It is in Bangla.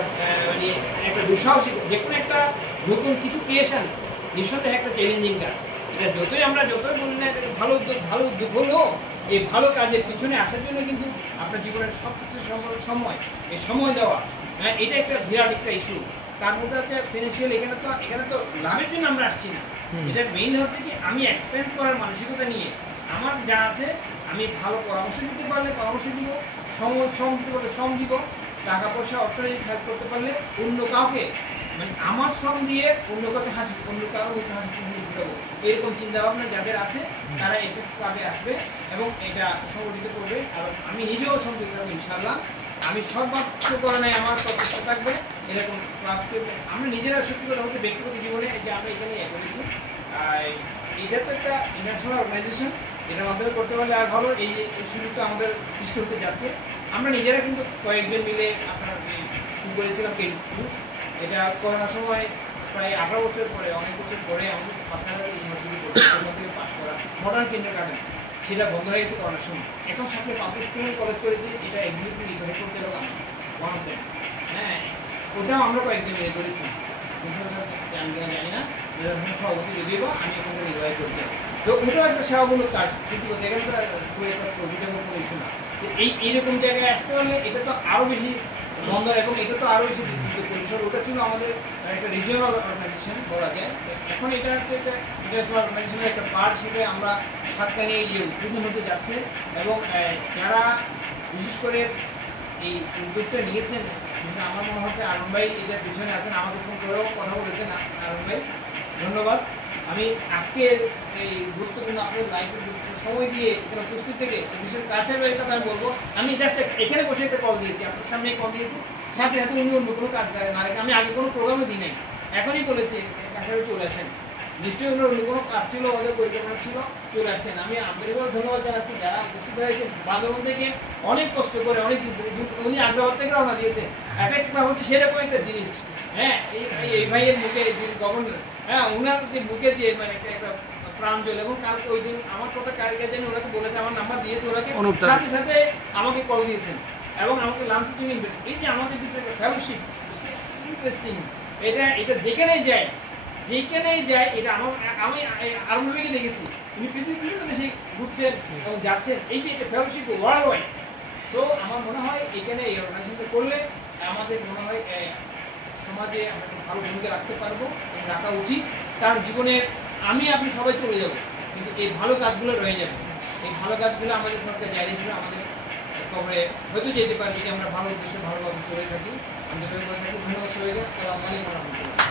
একটা মানে একটা দুঃসাহসিক যে কোনো একটা নতুন কিছু ক্রিয়েশন নিঃসন্দেহে একটা চ্যালেঞ্জিং কাজ। এটা যতই বলি না ভালো উদ্যোগ হলেও এই ভালো কাজের পিছনে আসার জন্য কিন্তু আপনার জীবনের সব কিছু সময় দেওয়া, হ্যাঁ, এটা একটা বিরাট একটা ইস্যু। তার মধ্যে হচ্ছে ফিনান্সিয়াল, এখানে তো লাভের জন্য আমরা আসছি না। এটা মেইন হচ্ছে কি আমি এক্সপেন্স করার মানসিকতা নিয়ে আমার যা আছে আমি ভালো পরামর্শ দিতে পারলে পরামর্শ দিব, শ্রম দিতে পারলে শ্রম দিব, টাকা পয়সা অর্থনৈতিক হেল্প করতে পারলে অন্য কাউকে মানে আমার শ্রম দিয়ে অন্য কাউকে অন্য কারো দেবো, এরকম চিন্তা ভাবনা যাদের আছে তারা এফএক্স ক্লাবে আসবে এবং এটা সংগঠিত করবে। এবং আমি নিজেও সংগঠিত হবো ইনশাআল্লাহ। আমি সর্বাত্মকরণে আমার প্রচেষ্টা থাকবে এরকম ক্লাবকে আমরা নিজেরা সত্যি কথা হচ্ছে ব্যক্তিগত জীবনে যে আমরা এখানে করেছি। এটা তো একটা ইন্টারন্যাশনাল অর্গানাইজেশন, এটার মাধ্যমে করতে পারলে আর ভালো। এই সুযোগটা আমাদের সৃষ্টি হতে যাচ্ছে। আমরা নিজেরা কিন্তু কয়েকজন মিলে আপনার স্কুল করেছিলাম, কেজি স্কুল। এটা করোনার সময় প্রায় 18 বছর পরে, অনেক বছর পরে আমাদের বাচ্চারা ইউনিভার্সিটি পড়ছে, সেখান থেকে পাস করা মডার্ন কিন্ডারগার্টেন, সেটা বন্ধ হয়ে গেছে করোনার সময়। এখন সামনে পাবলিক স্কুল কলেজ করেছি, এটা এক্সিকিউটিভ রিভাইভ করতে হবে আমি ওয়ান অফ দ্যাম। হ্যাঁ, ওটাও আমরা কয়েকজন মিলে করেছি, জানি না সভাপতি যদিও বা আমি এখান থেকে রিভাইভ করতে হবে। তো ওটাও একটা সেবামূলক কাজ, সত্যি কথা এখানে তো একটা প্রফিটেবল কোনো ইস্যু না। এইরকম জায়গায় আসতে পারলে এটা তো আরও বেশি বন্ধ এবং এটা তো আরও বেশি বিস্তৃত পরিসর। ওটা ছিল আমাদের একটা রিজিওনাল অর্গানাইজেশন বলা যায়। এখন এটা হচ্ছে একটা ইন্টারন্যাশনাল অর্গানাইজেশনের একটা পার্ট হিসেবে আমরা সাতকানিয়ে এই যে উদ্বোধন হতে যাচ্ছে এবং যারা বিশেষ করে এই উদ্যোগটা নিয়েছেন, আমার মনে হচ্ছে আরুন ভাই এটার পিছনে আছেন, আমাকে ফোন করেও কথা বলেছেন। আরুন ভাই ধন্যবাদ। আমি আজকের এই গুরুত্বপূর্ণ আপনাদের লাইফের সময় দিয়ে এখানে উপস্থিত থেকে ভীষণ কাছের ভাইয়ের কথা আমি বলবো, আমি জাস্ট এখানে বসে একটা কল দিয়েছি, আপনার সামনে কল দিয়েছি, সাথে সাথে উনি অন্য কোনো কাজ না রেখে, আমি আগে কোনো প্রোগ্রামও দিই নাই, এখনই বলেছি কাছাকাছি চলে আসেন। নিশ্চয়ই ওনার অন্য কোনো কাজ ছিল, ওদের পরিকল্পনা ছিল, চলে আসছেন। আমি আন্তরিকভাবে ধন্যবাদ জানাচ্ছি যারা উপস্থিত হয়েছে। বান্দরবন থেকে অনেক কষ্ট করে অনেক উনি আগ্রাবাদ থেকে রওনা দিয়েছেন। অ্যাপেক্স ক্লাব হচ্ছে সেরকম একটা জিনিস। হ্যাঁ, এই ভাইয়ের মুখে গভর্নর, হ্যাঁ, ওনার যে মুখে যে মানে একটা প্রাঞ্জল, এবং কালকে ওই দিন আমার কথা কালকে জানি ওনাকে বলেছে, আমার নাম্বার দিয়েছে ওনাকে, সাথে সাথে আমাকে কল দিয়েছেন এবং আমাকে লাঞ্চের জন্য ইনভাইট। এই যে আমাদের ভিতরে একটা ফেলোশিপ, ইন্টারেস্টিং। এটা যেখানেই যায় এটা আমি আরুন ভাইকে দেখেছি, উনি পৃথিবীর বিভিন্ন দেশে ঘুরছেন এবং যাচ্ছেন, এই যে এটা ফেলোশিপ ওয়ার্ল্ড ওয়াইড। সো আমার মনে হয় এখানে এই অর্গানাইজেশনটা করলে আমাদের মনে হয় সমাজে আমরা একটা ভালো ভূমিকা রাখতে পারবো এবং রাখা উচিত। কারণ জীবনে আপনি সবাই চলে যাবো, কিন্তু এই ভালো কাজগুলো রয়ে যাবে। এই ভালো কাজগুলো আমাদের সরকার জারি হিসেবে আমাদের কবরে হয়তো যেতে পারে যদি আমরা ভালো উদ্দেশ্যে ভালোভাবে করে থাকি। আমি ধন্যবাদ সবাইকে। আসসালামু আলাইকুম।